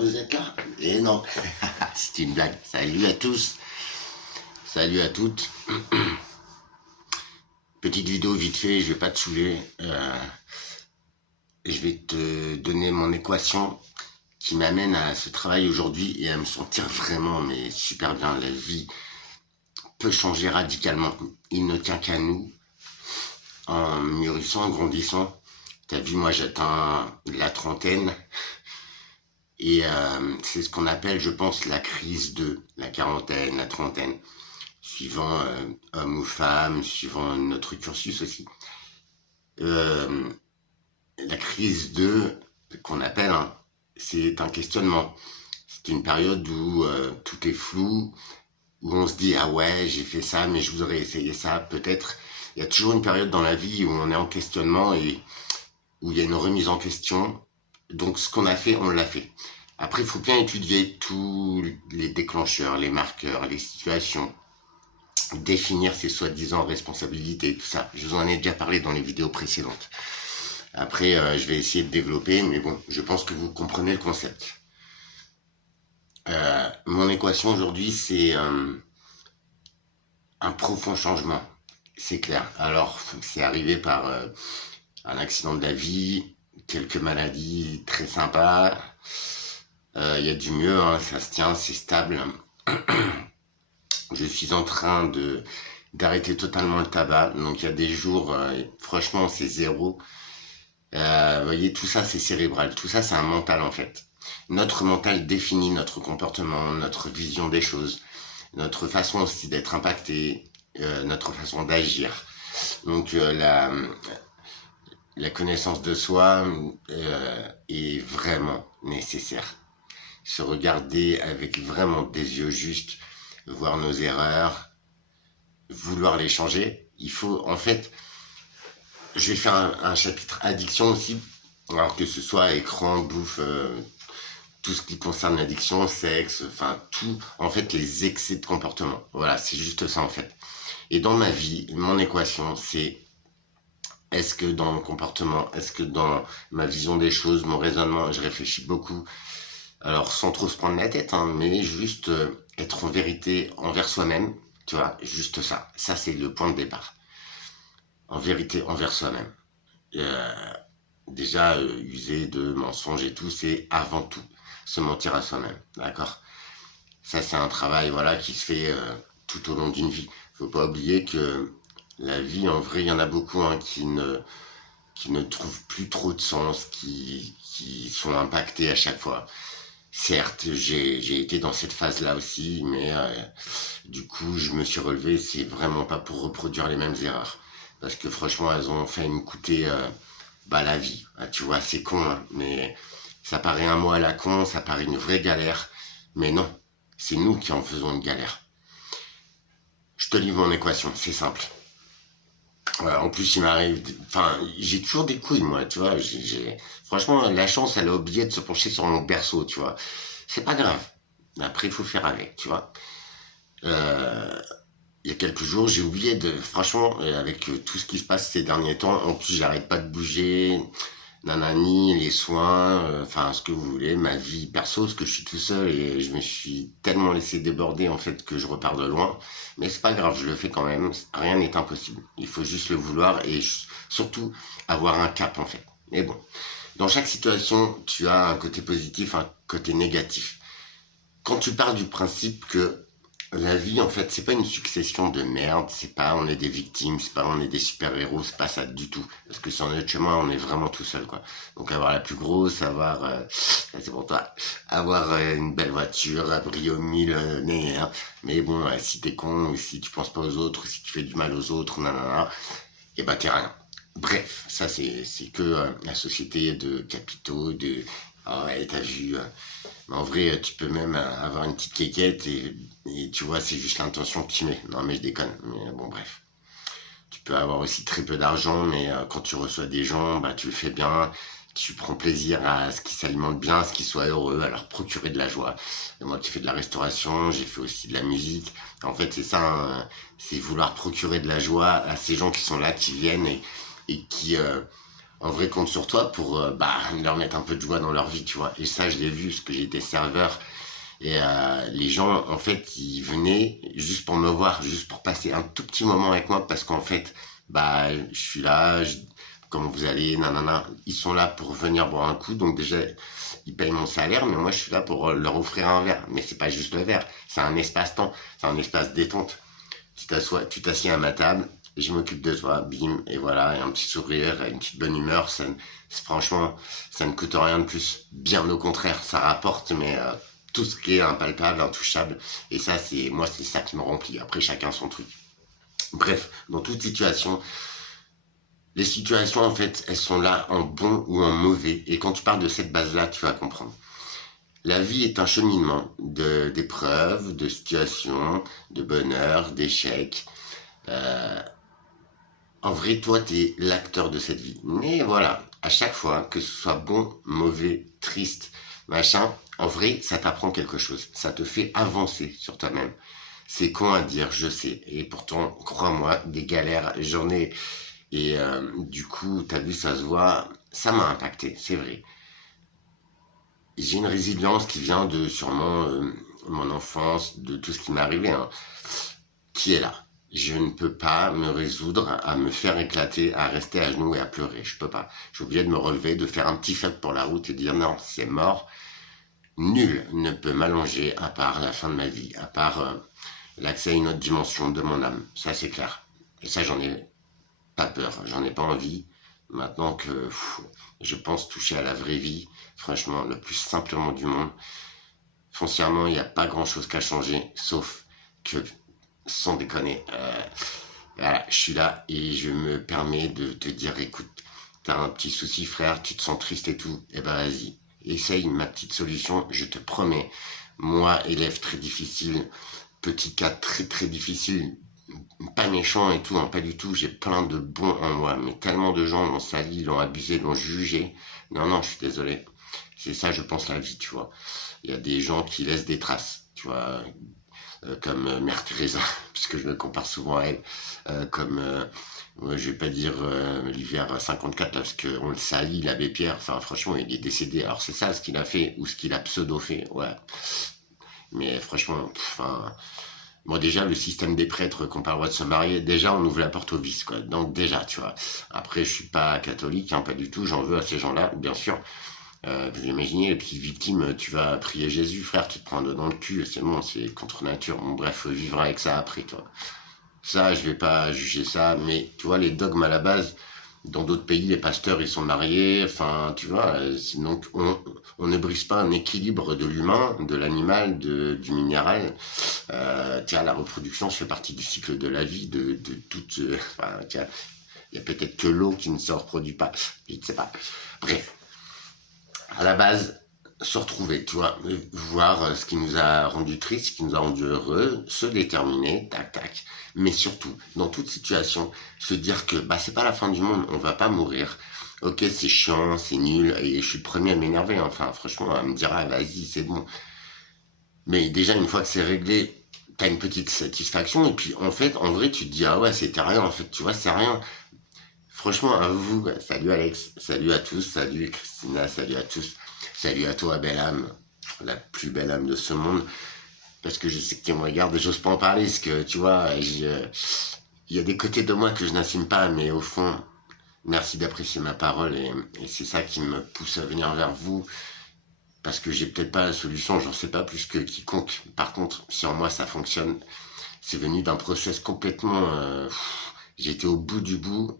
vous êtes là? Et non, c'est une blague. Salut à tous, salut à toutes. Petite vidéo vite fait, je vais pas te saouler. Je vais te donner mon équation qui m'amène à ce travail aujourd'hui et à me sentir vraiment mais super bien. La vie peut changer radicalement. Il ne tient qu'à nous. En mûrissant, en grandissant, t'as vu, moi j'atteins la trentaine et c'est ce qu'on appelle, je pense, la crise de la quarantaine, la trentaine, suivant homme ou femme, suivant notre cursus aussi. La crise de, qu'on appelle, hein, c'est un questionnement. C'est une période où tout est flou, où on se dit ah ouais j'ai fait ça mais je voudrais essayer ça peut-être. Il y a toujours une période dans la vie où on est en questionnement et où il y a une remise en question. Donc ce qu'on a fait, on l'a fait. Après, il faut bien étudier tous les déclencheurs, les marqueurs, les situations, définir ses soi-disant responsabilités, tout ça. Je vous en ai déjà parlé dans les vidéos précédentes. Après, je vais essayer de développer, mais bon, je pense que vous comprenez le concept. Mon équation aujourd'hui, c'est un profond changement. C'est clair. Alors, c'est arrivé par un accident de la vie, quelques maladies très sympas. Il y a du mieux, hein, ça se tient, c'est stable. Je suis en train d'arrêter totalement le tabac. Donc, il y a des jours, franchement, c'est zéro. Vous voyez, tout ça, c'est cérébral. Tout ça, c'est un mental, en fait. Notre mental définit notre comportement, notre vision des choses, notre façon aussi d'être impacté, notre façon d'agir. Donc la connaissance de soi est vraiment nécessaire. Se regarder avec vraiment des yeux justes, voir nos erreurs, vouloir les changer. Il faut, en fait, je vais faire un chapitre addiction aussi, alors que ce soit écran, bouffe, tout ce qui concerne l'addiction, sexe, enfin tout, en fait les excès de comportement. Voilà, c'est juste ça en fait. Et dans ma vie, mon équation, c'est est-ce que dans mon comportement, est-ce que dans ma vision des choses, mon raisonnement, je réfléchis beaucoup, alors sans trop se prendre la tête, hein, mais juste être en vérité envers soi-même, tu vois, juste ça. Ça, c'est le point de départ. En vérité envers soi-même. Déjà, user de mensonges et tout, c'est avant tout se mentir à soi-même, d'accord? Ça, c'est un travail, voilà, qui se fait tout au long d'une vie. Faut pas oublier que la vie, en vrai, il y en a beaucoup hein, qui ne trouvent plus trop de sens, qui sont impactés à chaque fois. Certes, j'ai été dans cette phase-là aussi, mais du coup, je me suis relevé. C'est vraiment pas pour reproduire les mêmes erreurs, parce que franchement, elles ont fait me coûter la vie. Ah, tu vois, c'est con, hein, mais ça paraît un mot à la con, ça paraît une vraie galère, mais non, c'est nous qui en faisons une galère. Je te livre mon équation, c'est simple. En plus, il m'arrive, enfin, j'ai toujours des couilles, moi, tu vois. Franchement, la chance, elle a oublié de se pencher sur mon berceau, tu vois. C'est pas grave. Après, il faut faire avec, tu vois. Il y a quelques jours, j'ai oublié franchement, avec tout ce qui se passe ces derniers temps, en plus, j'arrête pas de bouger, nanani, les soins, enfin, ce que vous voulez, ma vie perso, parce que je suis tout seul et je me suis tellement laissé déborder, en fait, que je repars de loin. Mais c'est pas grave, je le fais quand même. Rien n'est impossible. Il faut juste le vouloir et surtout avoir un cap, en fait. Mais bon, dans chaque situation, tu as un côté positif, un côté négatif. Quand tu pars du principe que la vie, en fait, c'est pas une succession de merde, c'est pas on est des victimes, c'est pas on est des super-héros, c'est pas ça du tout. Parce que sur notre chemin, on est vraiment tout seul, quoi. Donc avoir la plus grosse, avoir, c'est pour toi, avoir une belle voiture, un brio 1000 nez, hein. Mais bon, si t'es con, ou si tu penses pas aux autres, ou si tu fais du mal aux autres, nanana, et bah t'es rien. Bref, ça c'est que la société de capitaux, de ah ouais, t'as vu, mais en vrai, tu peux même avoir une petite quéquette et tu vois, c'est juste l'intention que tu mets. Non, mais je déconne. Mais bon, bref. Tu peux avoir aussi très peu d'argent, mais quand tu reçois des gens, bah, tu le fais bien. Tu prends plaisir à ce qu'ils s'alimentent bien, à ce qu'ils soient heureux, à leur procurer de la joie. Et moi qui fais de la restauration, j'ai fait aussi de la musique. En fait, c'est ça, hein, c'est vouloir procurer de la joie à ces gens qui sont là, qui viennent et qui en vrai comptent sur toi pour leur mettre un peu de joie dans leur vie, tu vois. Et ça, je l'ai vu, parce que j'ai été serveur. Et les gens, en fait, ils venaient juste pour me voir, juste pour passer un tout petit moment avec moi, parce qu'en fait, je suis là, comment vous allez, nanana. Ils sont là pour venir boire un coup, donc déjà, ils payent mon salaire, mais moi, je suis là pour leur offrir un verre. Mais c'est pas juste le verre, c'est un espace-temps, c'est un espace détente. Tu t'assois, tu t'assieds à ma table, je m'occupe de toi, bim, et voilà, et un petit sourire, et une petite bonne humeur, franchement, ça ne coûte rien de plus. Bien au contraire, ça rapporte, mais tout ce qui est impalpable, intouchable, et ça, c'est ça qui me remplit. Après, chacun son truc. Bref, dans toute situation, les situations, en fait, elles sont là en bon ou en mauvais, et quand tu parles de cette base-là, tu vas comprendre. La vie est un cheminement d'épreuves, de situations, de bonheur, d'échecs. Euh, En vrai, toi, t'es l'acteur de cette vie. Mais voilà, à chaque fois, que ce soit bon, mauvais, triste, machin, en vrai, ça t'apprend quelque chose. Ça te fait avancer sur toi-même. C'est con à dire, je sais. Et pourtant, crois-moi, des galères, j'en ai. Et du coup, t'as vu, ça se voit, ça m'a impacté, c'est vrai. J'ai une résilience qui vient de sûrement mon enfance, de tout ce qui m'est arrivé, hein, qui est là. Je ne peux pas me résoudre à me faire éclater, à rester à genoux et à pleurer. Je peux pas. Je suis obligé de me relever, de faire un petit fête pour la route et de dire non, c'est mort. Nul ne peut m'allonger à part la fin de ma vie, à part l'accès à une autre dimension de mon âme. Ça, c'est clair. Et ça, j'en ai pas peur, j'en ai pas envie. Maintenant que je pense toucher à la vraie vie, franchement, le plus simplement du monde, foncièrement, il n'y a pas grand-chose qu'à changer, sauf que, sans déconner, voilà, je suis là et je me permets de te dire, écoute, t'as un petit souci, frère, tu te sens triste et tout, eh ben vas-y, essaye ma petite solution, je te promets. Moi, élève très difficile, petit cas très très difficile, pas méchant et tout, hein, pas du tout, j'ai plein de bons en moi, mais tellement de gens l'ont sali, l'ont abusé, l'ont jugé. Non, non, je suis désolé. C'est ça, je pense, la vie, tu vois. Il y a des gens qui laissent des traces, tu vois, comme Mère Teresa, puisque je me compare souvent à elle, comme, ouais, je vais pas dire l'hiver 54, là, parce qu'on le salit, l'abbé Pierre, enfin, franchement, il est décédé. Alors, c'est ça ce qu'il a fait, ou ce qu'il a pseudo-fait, ouais. Mais franchement, enfin, bon, déjà, le système des prêtres qu'on pas le droit de se marier, déjà, on ouvre la porte au vice, quoi. Donc, déjà, tu vois. Après, je suis pas catholique, hein, pas du tout, j'en veux à ces gens-là, bien sûr. Vous imaginez, les petites victimes, tu vas prier Jésus, frère, tu te prends un doigt dans le cul, c'est bon, c'est contre nature. Bon, bref, faut vivre avec ça après, toi. Ça, je vais pas juger ça, mais tu vois, les dogmes à la base, dans d'autres pays, les pasteurs, ils sont mariés, enfin, tu vois, donc on ne brise pas un équilibre de l'humain, de l'animal, du minéral. Tiens, la reproduction fait partie du cycle de la vie, de toute... enfin, tiens, il y a peut-être que l'eau qui ne se reproduit pas, je ne sais pas. Bref, à la base, se retrouver, tu vois, voir ce qui nous a rendu triste, ce qui nous a rendu heureux, se déterminer, tac, tac. Mais surtout, dans toute situation, se dire que c'est pas la fin du monde, on va pas mourir. Ok, c'est chiant, c'est nul, et je suis le premier à m'énerver, hein. Enfin, franchement, à me dire, ah, vas-y, c'est bon. Mais déjà, une fois que c'est réglé, t'as une petite satisfaction, et puis, en fait, en vrai, tu te dis, ah ouais, c'était rien, en fait, tu vois, c'est rien. Franchement, à vous, salut Alex, salut à tous, salut Christina, salut à tous, salut à toi, belle âme, la plus belle âme de ce monde, parce que je sais que tu me regardes, j'ose pas en parler, parce que tu vois, il y a des côtés de moi que je n'assume pas, mais au fond, merci d'apprécier ma parole, et c'est ça qui me pousse à venir vers vous, parce que j'ai peut-être pas la solution, j'en sais pas plus que quiconque. Par contre, sur moi, ça fonctionne. C'est venu d'un process complètement, j'étais au bout du bout,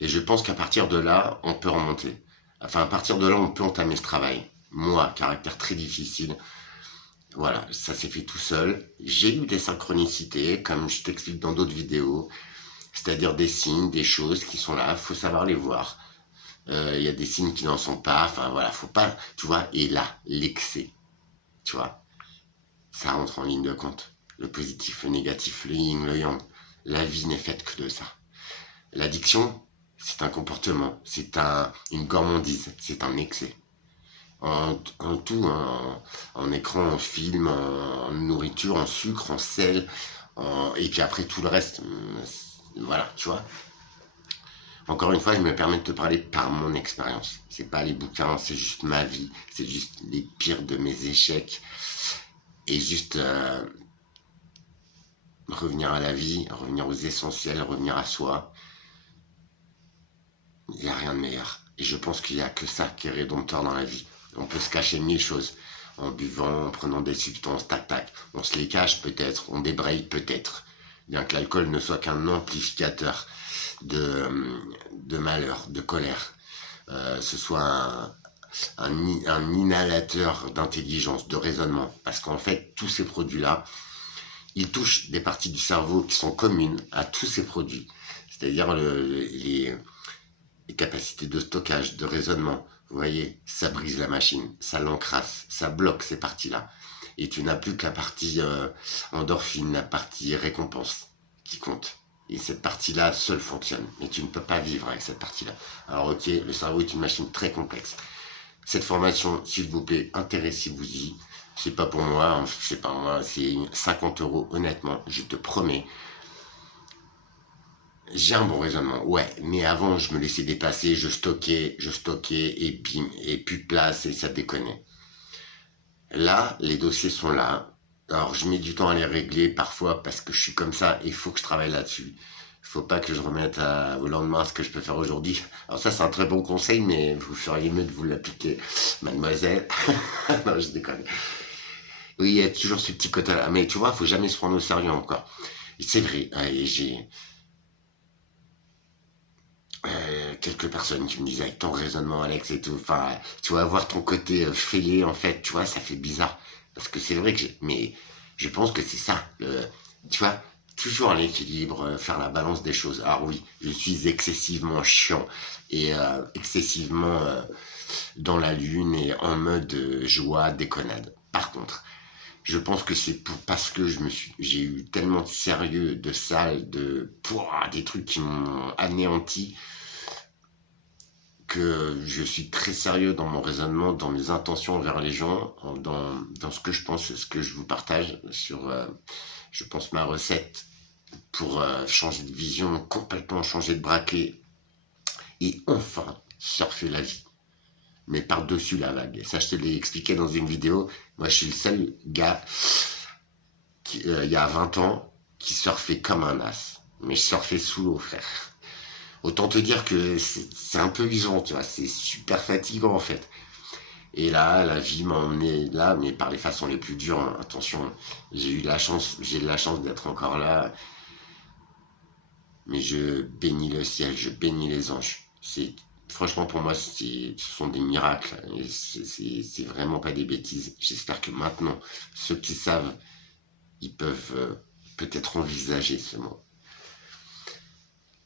et je pense qu'à partir de là, on peut remonter. Enfin, à partir de là, on peut entamer ce travail. Moi, caractère très difficile, voilà, ça s'est fait tout seul. J'ai eu des synchronicités, comme je t'explique dans d'autres vidéos, c'est-à-dire des signes, des choses qui sont là, faut savoir les voir. Il y a des signes qui n'en sont pas, enfin voilà, faut pas, tu vois, et là, l'excès, tu vois, ça rentre en ligne de compte. Le positif, le négatif, le yin, le yang. La vie n'est faite que de ça. L'addiction, c'est un comportement, c'est une gourmandise, c'est un excès. En tout, en écran, en film, en nourriture, en sucre, en sel, et puis après tout le reste. Voilà, tu vois. Encore une fois, je me permets de te parler par mon expérience. C'est pas les bouquins, c'est juste ma vie, c'est juste les pires de mes échecs. Et juste revenir à la vie, revenir aux essentiels, revenir à soi. Il n'y a rien de meilleur. Et je pense qu'il n'y a que ça qui est rédempteur dans la vie. On peut se cacher 1000 choses. En buvant, en prenant des substances, tac tac. On se les cache peut-être, on débraye peut-être. Bien que l'alcool ne soit qu'un amplificateur de malheur, de colère. Ce soit un inhalateur d'intelligence, de raisonnement. Parce qu'en fait, tous ces produits-là, ils touchent des parties du cerveau qui sont communes à tous ces produits. C'est-à-dire les capacités de stockage, de raisonnement. Vous voyez, ça brise la machine, ça l'encrasse, ça bloque ces parties-là. Et tu n'as plus que la partie endorphine, la partie récompense qui compte. Et cette partie-là seule fonctionne. Mais tu ne peux pas vivre avec cette partie-là. Alors ok, le cerveau est une machine très complexe. Cette formation, s'il vous plaît, intéressez-vous-y. C'est pas pour moi, c'est pas moi, c'est 50 €, honnêtement, je te promets. J'ai un bon raisonnement, ouais, mais avant, je me laissais dépasser, je stockais, et bim, et plus de place, et ça déconnait. Là, les dossiers sont là. Alors, je mets du temps à les régler, parfois, parce que je suis comme ça, et il faut que je travaille là-dessus. Il faut pas que je remette au lendemain ce que je peux faire aujourd'hui. Alors ça, c'est un très bon conseil, mais vous feriez mieux de vous l'appliquer, mademoiselle. Non, je déconne. Oui, il y a toujours ce petit côté-là. Mais tu vois, faut jamais se prendre au sérieux encore. C'est vrai, j'ai quelques personnes qui me disaient avec ton raisonnement, Alex, et tout, enfin, tu vas voir ton côté fêlé, en fait, tu vois, ça fait bizarre. Parce que c'est vrai que mais je pense que c'est ça, tu vois, toujours l'équilibre, faire la balance des choses. Alors oui, je suis excessivement chiant et excessivement dans la lune et en mode joie, déconnade. Par contre, je pense que c'est parce que j'ai eu tellement de sérieux, de sale, des trucs qui m'ont anéanti, que je suis très sérieux dans mon raisonnement, dans mes intentions envers les gens, dans ce que je pense, ce que je vous partage sur, je pense, ma recette pour changer de vision, complètement changer de braquet et enfin surfer la vie. Mais par-dessus la vague. Ça, je te l'ai expliqué dans une vidéo. Moi, je suis le seul gars qui, il y a 20 ans, qui surfait comme un as. Mais je surfais sous l'eau, frère. Autant te dire que c'est un peu usant, tu vois. C'est super fatigant, en fait. Et là, la vie m'a emmené là, mais par les façons les plus dures. Hein. Attention, j'ai de la chance d'être encore là. Mais je bénis le ciel, je bénis les anges. Franchement, pour moi, ce sont des miracles. C'est vraiment pas des bêtises. J'espère que maintenant, ceux qui savent, ils peuvent peut-être envisager ce mot.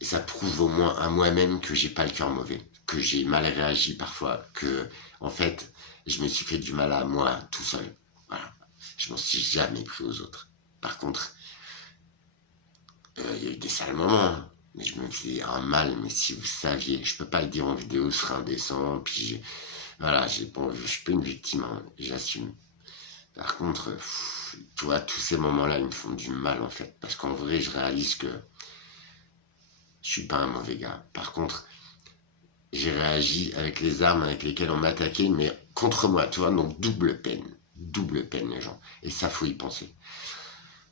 Et ça prouve au moins à moi-même que j'ai pas le cœur mauvais, que j'ai mal réagi parfois, que, en fait, je me suis fait du mal à moi tout seul. Voilà. Je m'en suis jamais pris aux autres. Par contre, il y a eu des sales moments. Hein. Mais je me faisais un mal, mais si vous saviez, je peux pas le dire en vidéo, ce serait indécent, puis voilà, je suis pas une victime, hein, j'assume. Par contre, tu vois, tous ces moments-là, ils me font du mal, en fait, parce qu'en vrai, je réalise que je suis pas un mauvais gars. Par contre, j'ai réagi avec les armes avec lesquelles on m'attaquait, mais contre moi, tu vois, donc double peine, les gens, et ça, faut y penser.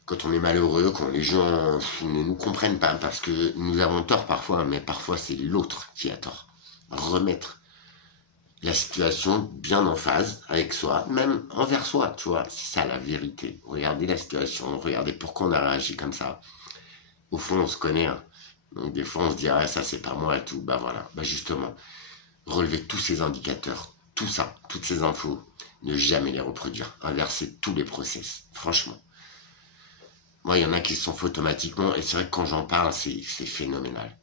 Quand on est malheureux, quand les gens ne nous comprennent pas, parce que nous avons tort parfois, mais parfois c'est l'autre qui a tort. Remettre la situation bien en phase avec soi, même envers soi, tu vois, c'est ça la vérité. Regardez la situation, regardez pourquoi on a réagi comme ça. Au fond, on se connaît, hein. Donc des fois on se dit, ah ça c'est pas moi et tout, bah voilà, bah justement, relever tous ces indicateurs, tout ça, toutes ces infos, ne jamais les reproduire, inverser tous les process, franchement. Moi, il y en a qui se sont fait automatiquement, et c'est vrai que quand j'en parle, c'est phénoménal.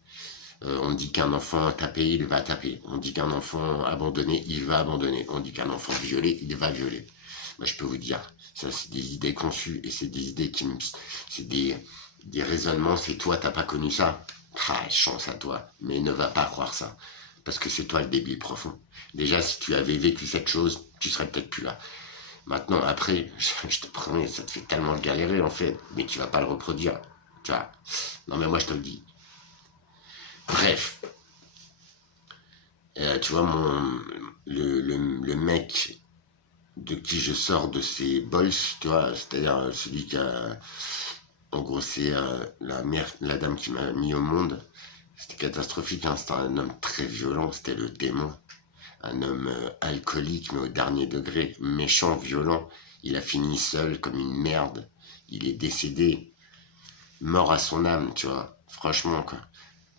On dit qu'un enfant tapé, il va taper. On dit qu'un enfant abandonné, il va abandonner. On dit qu'un enfant violé, il va violer. Moi, je peux vous dire, ça, c'est des idées conçues, et c'est des idées c'est des raisonnements, c'est toi, t'as pas connu ça. Ah, chance à toi, mais ne va pas croire ça. Parce que c'est toi le débile profond. Déjà, si tu avais vécu cette chose, tu serais peut-être plus là. Maintenant, après, je te promets, ça te fait tellement galérer, en fait, mais tu vas pas le reproduire. Tu vois. Non, mais moi, je te le dis. Bref, Tu vois, le mec de qui je sors de ces bols, tu vois, c'est-à-dire celui qui a, en gros, c'est la dame qui m'a mis au monde. C'était catastrophique, hein. C'était un homme très violent, c'était le démon. Un homme alcoolique, mais au dernier degré, méchant, violent. Il a fini seul comme une merde. Il est décédé, mort à son âme, tu vois. Franchement, quoi.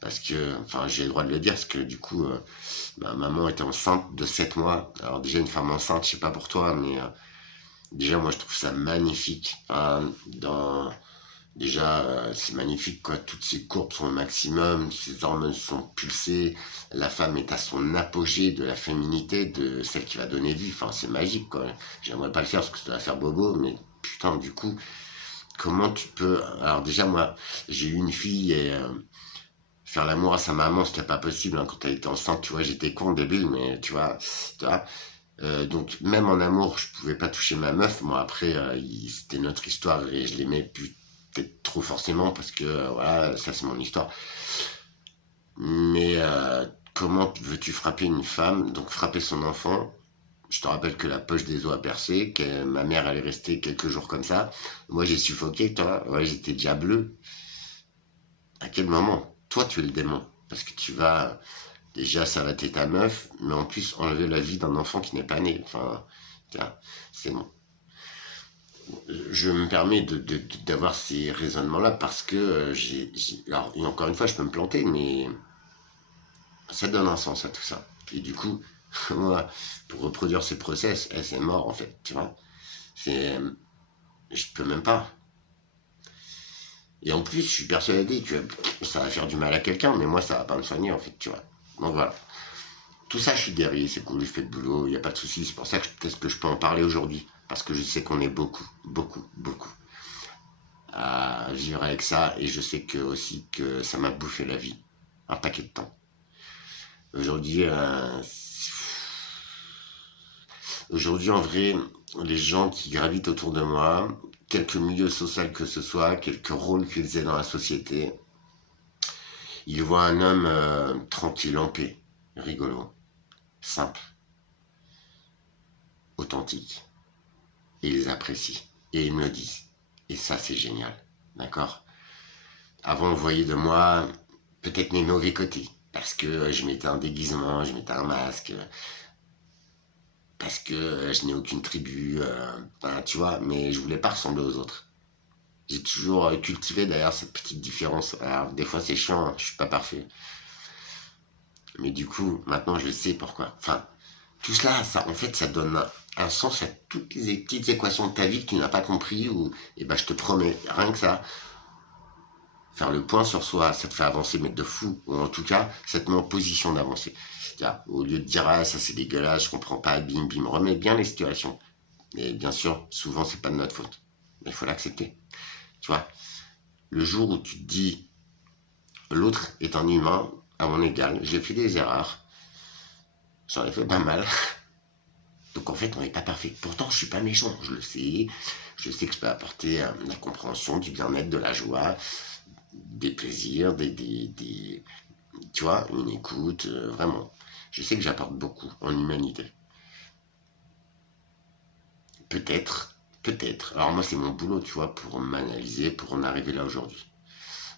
Parce que, enfin, j'ai le droit de le dire, parce que du coup, ma maman était enceinte de 7 mois. Alors déjà, une femme enceinte, je sais pas pour toi, mais déjà, moi, je trouve ça magnifique. Enfin, déjà, c'est magnifique, quoi. Toutes ses courbes sont au maximum, ses hormones sont pulsées. La femme est à son apogée de la féminité, de celle qui va donner vie. Enfin, c'est magique, quoi. J'aimerais pas le faire parce que ça va faire bobo, mais putain, du coup, comment tu peux... Alors déjà, moi, j'ai eu une fille et... faire l'amour à sa maman, c'était pas possible, hein, quand elle était enceinte, tu vois, j'étais con, débile, mais tu vois. Donc même en amour, je pouvais pas toucher ma meuf. Moi après, c'était notre histoire et je l'aimais peut-être trop forcément parce que voilà, ça c'est mon histoire. Mais comment veux-tu frapper une femme, donc frapper son enfant? Je te rappelle que la poche des os a percé, que ma mère elle est restée quelques jours comme ça. Moi j'ai suffoqué, toi, ouais, j'étais déjà bleu. À quel moment? Toi tu es le démon parce que tu vas déjà s'arrêter ta meuf, mais en plus enlever la vie d'un enfant qui n'est pas né. Enfin, tiens, c'est bon. Je me permets d'avoir ces raisonnements-là parce que alors, et encore une fois, je peux me planter, mais ça donne un sens à tout ça. Et du coup, moi, pour reproduire ces process, c'est mort en fait, tu vois. C'est, je peux même pas. Et en plus, je suis persuadé que ça va faire du mal à quelqu'un, mais moi, ça va pas me soigner en fait, tu vois. Donc voilà. Tout ça, je suis guéri, c'est cool, je fais le boulot, il n'y a pas de souci. C'est pour ça que peut-être que je peux en parler aujourd'hui. Parce que je sais qu'on est beaucoup, beaucoup, beaucoup à vivre avec ça. Et je sais que aussi que ça m'a bouffé la vie. Un paquet de temps. Aujourd'hui, aujourd'hui, en vrai, les gens qui gravitent autour de moi, quelque milieu social que ce soit, quelque rôle qu'ils aient dans la société, ils voient un homme tranquille, en paix, rigolo, simple, authentique. Et ils les apprécient. Et ils me le disent. Et ça, c'est génial. D'accord? Avant, on voyait de moi peut-être mes mauvais côtés. Parce que je mettais un déguisement, je mettais un masque. Parce que je n'ai aucune tribu. Ben, tu vois, mais je voulais pas ressembler aux autres. J'ai toujours cultivé d'ailleurs cette petite différence. Alors, des fois, c'est chiant, hein, je suis pas parfait. Mais du coup, maintenant, je sais pourquoi. Enfin, tout cela, ça, en fait, ça donne un sens à toutes les petites équations de ta vie que tu n'as pas compris. Ou, et ben, je te promets, rien que ça, faire le point sur soi, ça te fait avancer, mais de fou. Ou en tout cas, ça te met en position d'avancer. Au lieu de dire, ah, ça c'est dégueulasse, je comprends pas, bim, bim, remets bien les situations. Et bien sûr, souvent, c'est pas de notre faute. Mais il faut l'accepter. Tu vois, le jour où tu te dis, l'autre est un humain à mon égal, j'ai fait des erreurs, j'en ai fait pas mal. Donc en fait, on n'est pas parfait. Pourtant, je suis pas méchant, je le sais. Je sais que je peux apporter la compréhension, du bien-être, de la joie, des plaisirs, tu vois, une écoute, vraiment. Je sais que j'apporte beaucoup en humanité. Peut-être, peut-être. Alors moi, c'est mon boulot, tu vois, pour m'analyser, pour en arriver là aujourd'hui.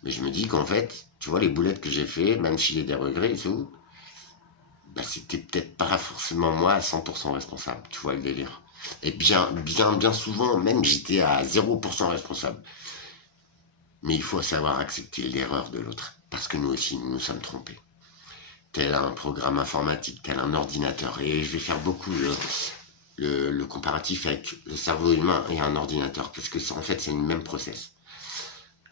Mais je me dis qu'en fait, tu vois, les boulettes que j'ai fait, même si j'ai des regrets et tout, bah, c'était peut-être pas forcément moi à 100% responsable, tu vois le délire. Et bien, bien, bien souvent, même j'étais à 0% responsable. Mais il faut savoir accepter l'erreur de l'autre. Parce que nous aussi, nous nous sommes trompés. Tel un programme informatique, tel un ordinateur. Et je vais faire beaucoup le comparatif avec le cerveau humain et un ordinateur. Parce que en fait, c'est le même process.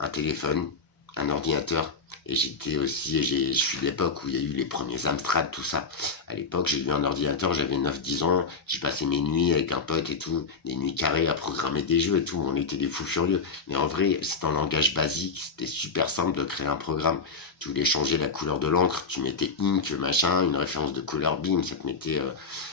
Un téléphone, un ordinateur. Et j'étais aussi, je suis de l'époque où il y a eu les premiers Amstrad, tout ça. À l'époque, j'ai eu un ordinateur, j'avais 9-10 ans, j'ai passé mes nuits avec un pote et tout, des nuits carrées à programmer des jeux et tout, on était des fous furieux. Mais en vrai, c'était un langage basique, c'était super simple de créer un programme. Tu voulais changer la couleur de l'encre, tu mettais ink, machin, une référence de couleur, bim, ça te mettait...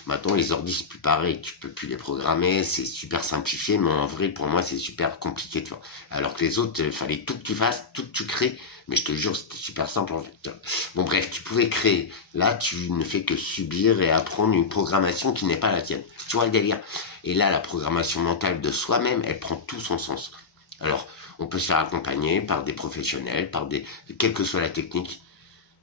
Maintenant, les ordi, c'est plus pareil, tu peux plus les programmer, c'est super simplifié, mais en vrai, pour moi, c'est super compliqué, tu vois. Alors que les autres, il fallait tout que tu fasses, tout que tu crées, Mais je te jure, c'était super simple en fait. Bon bref, tu pouvais créer. Là, tu ne fais que subir et apprendre une programmation qui n'est pas la tienne. Tu vois le délire? Et là, la programmation mentale de soi-même, elle prend tout son sens. Alors, on peut se faire accompagner par des professionnels, quelle que soit la technique,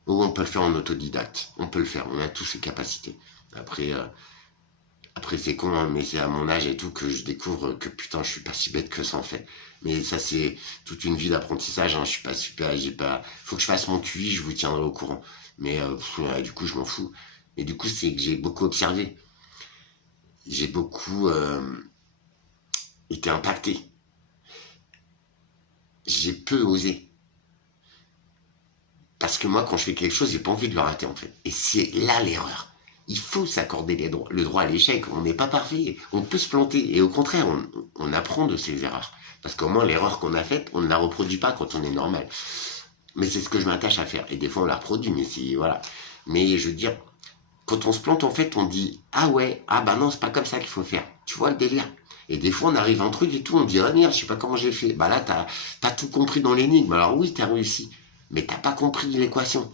ou on peut le faire en autodidacte. On peut le faire, on a tous ces capacités. Après c'est con, hein, mais c'est à mon âge et tout que je découvre que putain, je suis pas si bête que ça en fait. Mais ça, c'est toute une vie d'apprentissage, hein. Je suis pas super, faut que je fasse mon QI, je vous tiendrai au courant. Mais du coup, je m'en fous. Et du coup, c'est que j'ai beaucoup observé. J'ai beaucoup été impacté. J'ai peu osé. Parce que moi, quand je fais quelque chose, j'ai pas envie de le rater en fait. Et c'est là l'erreur. Il faut s'accorder le droit à l'échec. On n'est pas parfait. On peut se planter. Et au contraire, on apprend de ses erreurs. Parce qu'au moins, l'erreur qu'on a faite, on ne la reproduit pas quand on est normal. Mais c'est ce que je m'attache à faire. Et des fois, on la reproduit, mais c'est, voilà. Mais je veux dire, quand on se plante, en fait, on dit, ah ouais, ah bah non, c'est pas comme ça qu'il faut faire. Tu vois le délire? Et des fois, on arrive à un truc et tout, on dit, ah merde, je sais pas comment j'ai fait. Bah là, t'as tout compris dans l'énigme. Alors oui, t'as réussi. Mais t'as pas compris l'équation.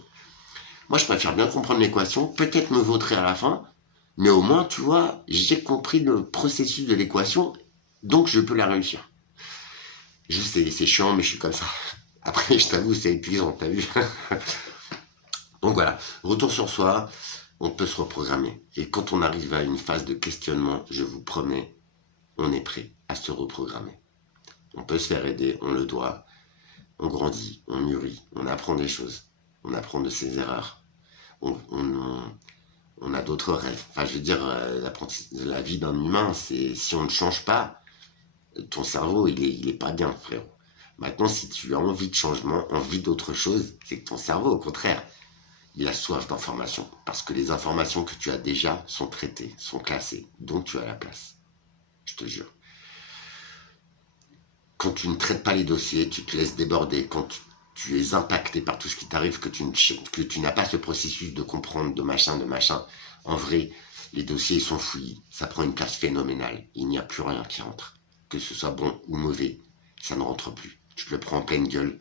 Moi, je préfère bien comprendre l'équation, peut-être me vautrer à la fin, mais au moins, tu vois, j'ai compris le processus de l'équation, donc je peux la réussir. Juste, c'est chiant, mais je suis comme ça. Après, je t'avoue, c'est épuisant, t'as vu? Donc voilà, retour sur soi, on peut se reprogrammer. Et quand on arrive à une phase de questionnement, je vous promets, on est prêt à se reprogrammer. On peut se faire aider, on le doit. On grandit, on mûrit, on apprend des choses, on apprend de ses erreurs. On a d'autres rêves. Enfin, je veux dire, la vie d'un humain, c'est si on ne change pas, ton cerveau, il est pas bien, frérot. Maintenant, si tu as envie de changement, envie d'autre chose, c'est que ton cerveau, au contraire, il a soif d'informations. Parce que les informations que tu as déjà sont traitées, sont classées. Donc, tu as la place. Je te jure. Quand tu ne traites pas les dossiers, tu te laisses déborder. Quand tu es impacté par tout ce qui t'arrive, que tu n'as pas ce processus de comprendre, de machin. En vrai, les dossiers sont fouillis. Ça prend une place phénoménale. Il n'y a plus rien qui rentre. Que ce soit bon ou mauvais, ça ne rentre plus. Tu te le prends en pleine gueule,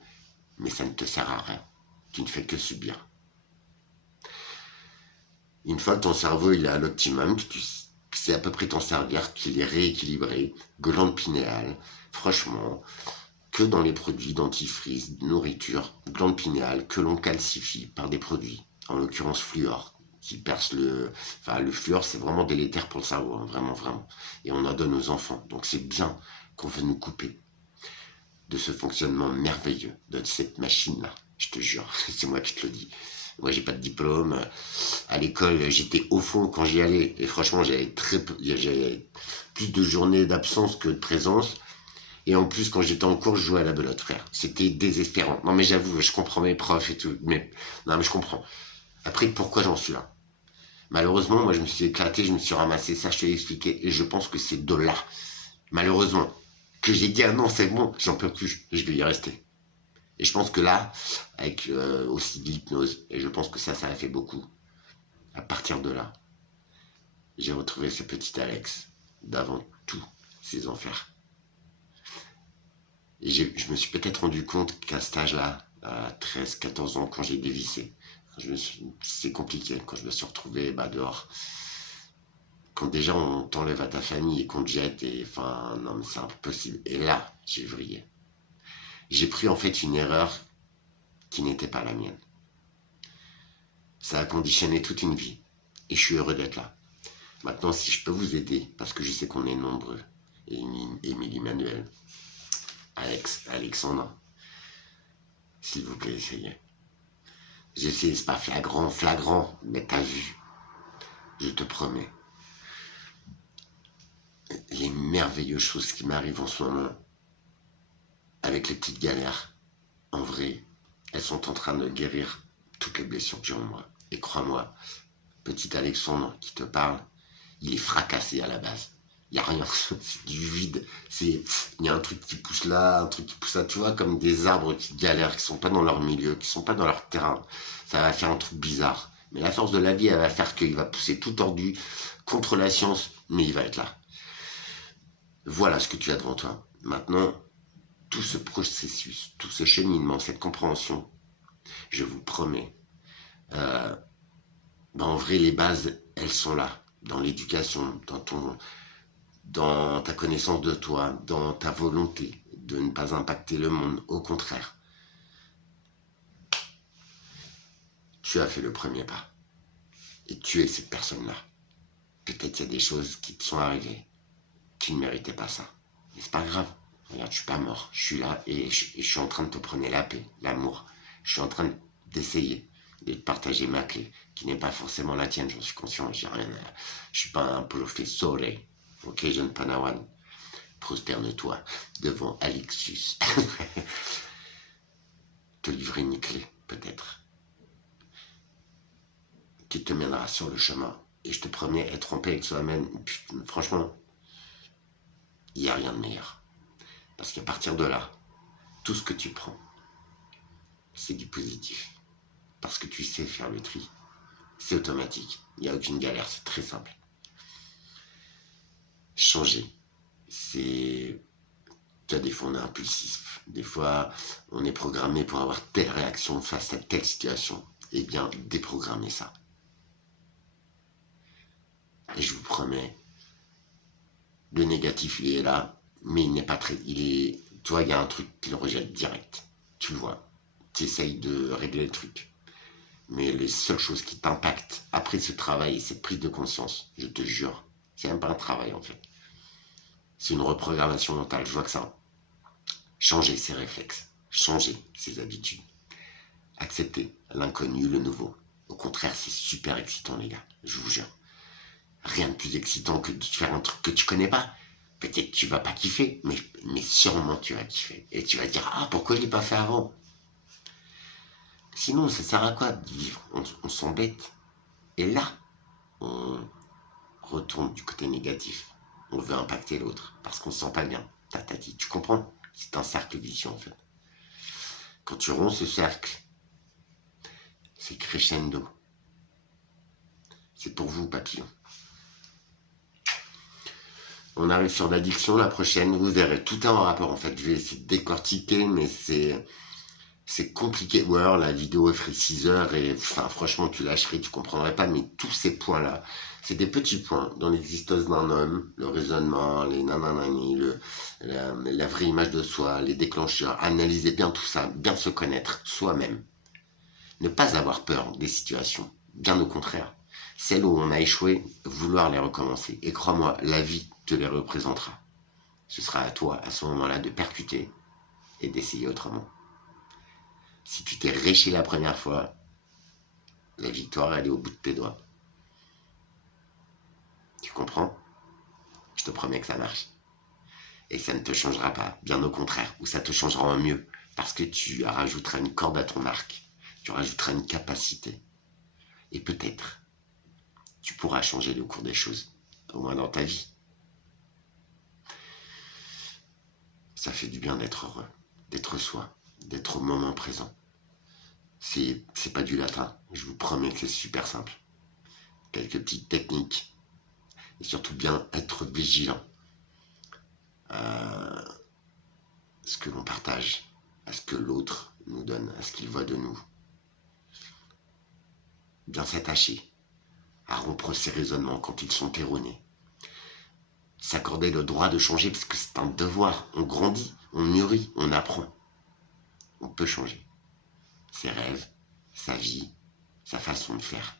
mais ça ne te sert à rien. Tu ne fais que subir. Une fois que ton cerveau il est à l'optimum, que tu sais à peu près t'en servir, qu'il est rééquilibré, glande pinéale, franchement, que dans les produits dentifrice, nourriture, glande pinéale, que l'on calcifie par des produits, en l'occurrence fluor, qui perce Enfin, le fluor, c'est vraiment délétère pour le cerveau, hein, vraiment, vraiment. Et on en donne aux enfants. Donc c'est bien qu'on veut nous couper de ce fonctionnement merveilleux, de cette machine-là. Je te jure, c'est moi qui te le dis. Moi, j'ai pas de diplôme. À l'école, j'étais au fond quand j'y allais. Et franchement, j'avais plus de journées d'absence que de présence. Et en plus, quand j'étais en cours, je jouais à la belote, frère. C'était désespérant. Non, mais j'avoue, je comprends mes profs et tout. Mais je comprends. Après, pourquoi j'en suis là? Malheureusement, moi, je me suis éclaté, je me suis ramassé. Ça, je te l'ai expliqué. Et je pense que c'est de là, malheureusement, que j'ai dit, ah non, c'est bon, j'en peux plus. Je vais y rester. Et je pense que là, avec aussi de l'hypnose, et je pense que ça a fait beaucoup. À partir de là, j'ai retrouvé ce petit Alex d'avant tous ces enfers. Et je me suis peut-être rendu compte qu'à cet âge-là, à 13, 14 ans, quand j'ai dévissé, c'est compliqué quand je me suis retrouvé dehors. Quand déjà on t'enlève à ta famille et qu'on te jette, et enfin, non mais c'est impossible. Et là, j'ai vrillé. J'ai pris en fait une erreur qui n'était pas la mienne. Ça a conditionné toute une vie. Et je suis heureux d'être là. Maintenant, si je peux vous aider, parce que je sais qu'on est nombreux, Émilie, Manuel, Alex, Alexandre, s'il vous plaît, essayez. J'essaie, c'est pas flagrant, mais t'as vu. Je te promets. Les merveilleuses choses qui m'arrivent en ce moment, avec les petites galères, en vrai, elles sont en train de guérir toutes les blessures que j'ai en moi. Et crois-moi, petit Alexandre qui te parle, il est fracassé à la base. Il n'y a rien, c'est du vide. Il y a un truc qui pousse là, un truc qui pousse là, tu vois, comme des arbres qui galèrent, qui sont pas dans leur milieu, qui sont pas dans leur terrain. Ça va faire un truc bizarre. Mais la force de la vie, elle va faire qu'il va pousser tout tordu contre la science, mais il va être là. Voilà ce que tu as devant toi. Maintenant, tout ce processus, tout ce cheminement, cette compréhension, je vous promets. En vrai, les bases, elles sont là, dans l'éducation, dans ta connaissance de toi, dans ta volonté de ne pas impacter le monde. Au contraire, tu as fait le premier pas. Et tu es cette personne-là. Peut-être qu'il y a des choses qui te sont arrivées, qui ne méritaient pas ça. Mais c'est pas grave. Regarde, je suis pas mort. Je suis là et je suis en train de te prendre la paix, l'amour. Je suis en train d'essayer de te partager ma clé, qui n'est pas forcément la tienne, j'en suis conscient. Je suis pas un professeur. Ok, jeune Panawan. Prosterne-toi devant Alexis. Te livrer une clé, peut-être, qui te mènera sur le chemin. Et je te promets, être en paix avec soi-même, franchement, il n'y a rien de meilleur. Parce qu'à partir de là, tout ce que tu prends, c'est du positif. Parce que tu sais faire le tri. C'est automatique. Il n'y a aucune galère, c'est très simple. Changer, c'est... Tu as des fois, on est impulsif. Des fois, on est programmé pour avoir telle réaction face à telle situation. Eh bien, déprogrammez ça. Et je vous promets, le négatif, il est là, mais il n'est pas très... Tu vois, il y a un truc qui le rejette direct. Tu le vois. Tu essayes de régler le truc. Mais les seules choses qui t'impactent après ce travail et cette prise de conscience, je te jure, c'est même pas un travail en fait. C'est une reprogrammation mentale, je vois que ça. Changer ses réflexes, changer ses habitudes. Accepter l'inconnu, le nouveau. Au contraire, c'est super excitant les gars, je vous jure. Rien de plus excitant que de faire un truc que tu connais pas. Peut-être que tu vas pas kiffer, mais sûrement tu vas kiffer. Et tu vas dire, ah, pourquoi je l'ai pas fait avant? Sinon, ça sert à quoi de vivre? On s'embête. Et là, on retourne du côté négatif. On veut impacter l'autre parce qu'on se sent pas bien. Tatati, tu comprends? C'est un cercle vicieux en fait. Quand tu romps ce cercle, c'est crescendo. C'est pour vous, papillon. On arrive sur l'addiction, la prochaine, vous verrez, tout est en rapport en fait. Je vais essayer de décortiquer, mais c'est compliqué. Ou alors la vidéo ferait 6 heures et enfin, franchement, tu lâcherais, tu comprendrais pas, mais tous ces points-là, c'est des petits points dans l'existence d'un homme, le raisonnement, les nananani, la vraie image de soi, les déclencheurs. Analysez bien tout ça, bien se connaître soi-même. Ne pas avoir peur des situations, bien au contraire. Celles où on a échoué, vouloir les recommencer. Et crois-moi, la vie te les représentera. Ce sera à toi, à ce moment-là, de percuter et d'essayer autrement. Si tu t'es réché la première fois, la victoire, elle est au bout de tes doigts. Tu comprends? Je te promets que ça marche. Et ça ne te changera pas, bien au contraire, ou ça te changera en mieux, parce que tu rajouteras une corde à ton arc, tu rajouteras une capacité. Et peut-être, tu pourras changer le cours des choses, au moins dans ta vie. Ça fait du bien d'être heureux, d'être soi, d'être au moment présent. C'est pas du latin, je vous promets que c'est super simple. Quelques petites techniques, et surtout bien être vigilant à ce que l'on partage, à ce que l'autre nous donne, à ce qu'il voit de nous. Bien s'attacher, à rompre ses raisonnements quand ils sont erronés. S'accorder le droit de changer parce que c'est un devoir. On grandit, on mûrit, on apprend. On peut changer. Ses rêves, sa vie, sa façon de faire,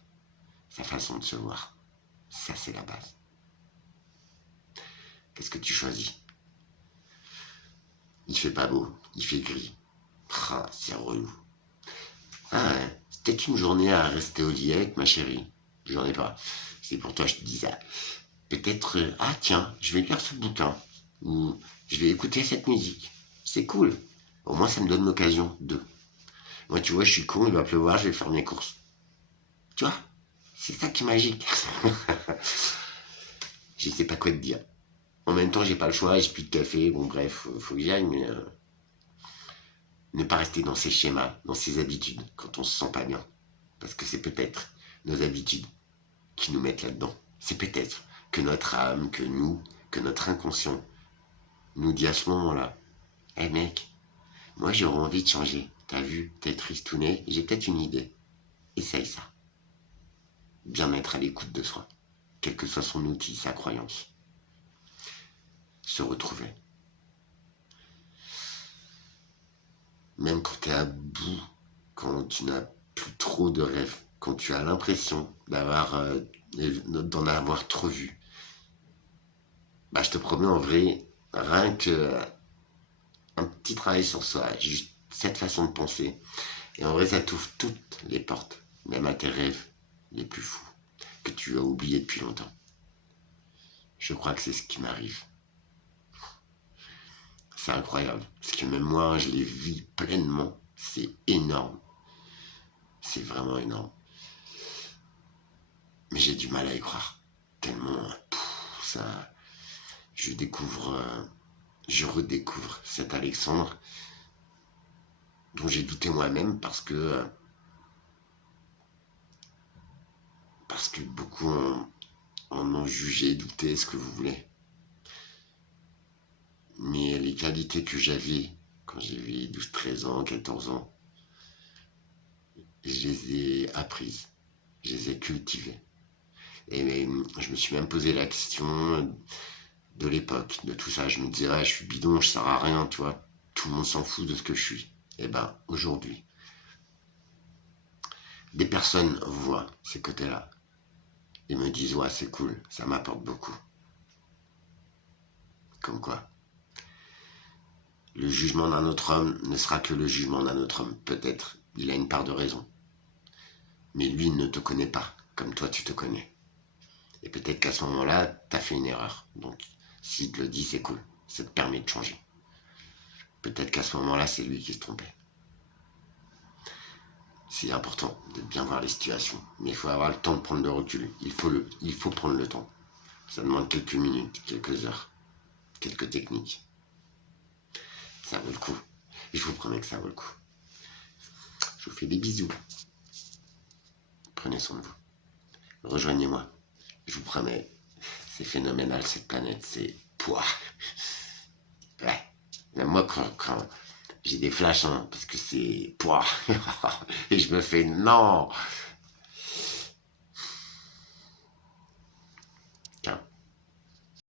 sa façon de se voir. Ça, c'est la base. Qu'est-ce que tu choisis? Il fait pas beau, il fait gris. Ah, c'est relou. Ah ouais, c'était une journée à rester au lit avec ma chérie. J'en ai pas. C'est pour toi que je te dis ça. Peut-être, ah tiens, je vais lire ce bouquin. Ou je vais écouter cette musique. C'est cool. Au moins, ça me donne l'occasion de. Moi, tu vois, je suis con, il va pleuvoir, je vais faire mes courses. Tu vois? C'est ça qui est magique. Je sais pas quoi te dire. En même temps, j'ai pas le choix, j'ai plus de café. Bon, bref, faut que j'y aille, mais ne pas rester dans ces schémas, dans ces habitudes, quand on se sent pas bien. Parce que c'est peut-être nos habitudes qui nous mettent là-dedans. C'est peut-être que notre âme, que nous, que notre inconscient nous dit à ce moment-là, hé mec, moi j'aurais envie de changer. T'as vu, t'es tristouné, j'ai peut-être une idée. Essaye ça. Bien être à l'écoute de soi, quel que soit son outil, sa croyance. Se retrouver. Même quand t'es à bout, quand tu n'as plus trop de rêves, quand tu as l'impression d'en avoir trop vu, bah je te promets en vrai, rien que un petit travail sur soi, juste cette façon de penser, et en vrai ça t'ouvre toutes les portes, même à tes rêves les plus fous, que tu as oubliés depuis longtemps. Je crois que c'est ce qui m'arrive. C'est incroyable, parce que même moi, je les vis pleinement. C'est énorme. C'est vraiment énorme. Mais j'ai du mal à y croire. Tellement, ça, je redécouvre cet Alexandre dont j'ai douté moi-même parce que beaucoup en ont jugé, douté, ce que vous voulez. Mais les qualités que j'avais quand j'avais 12, 13 ans, 14 ans, je les ai apprises, je les ai cultivées. Et je me suis même posé la question de l'époque, de tout ça. Je me disais, je suis bidon, je sers à rien, tu vois. Tout le monde s'en fout de ce que je suis. Et ben, aujourd'hui, des personnes voient ces côtés-là et me disent, ouais, c'est cool, ça m'apporte beaucoup. Comme quoi, le jugement d'un autre homme ne sera que le jugement d'un autre homme. Peut-être, il a une part de raison. Mais lui, il ne te connaît pas, comme toi, tu te connais. Et peut-être qu'à ce moment-là, t'as fait une erreur. Donc, s'il te le dit, c'est cool. Ça te permet de changer. Peut-être qu'à ce moment-là, c'est lui qui se trompait. C'est important de bien voir les situations. Mais il faut avoir le temps de prendre le recul. Il faut prendre le temps. Ça demande quelques minutes, quelques heures, quelques techniques. Ça vaut le coup. Je vous promets que ça vaut le coup. Je vous fais des bisous. Prenez soin de vous. Rejoignez-moi. Je vous promets, c'est phénoménal cette planète. C'est pouah. Ouais. Même moi, quand j'ai des flashs, parce que c'est pouah. Et je me fais non.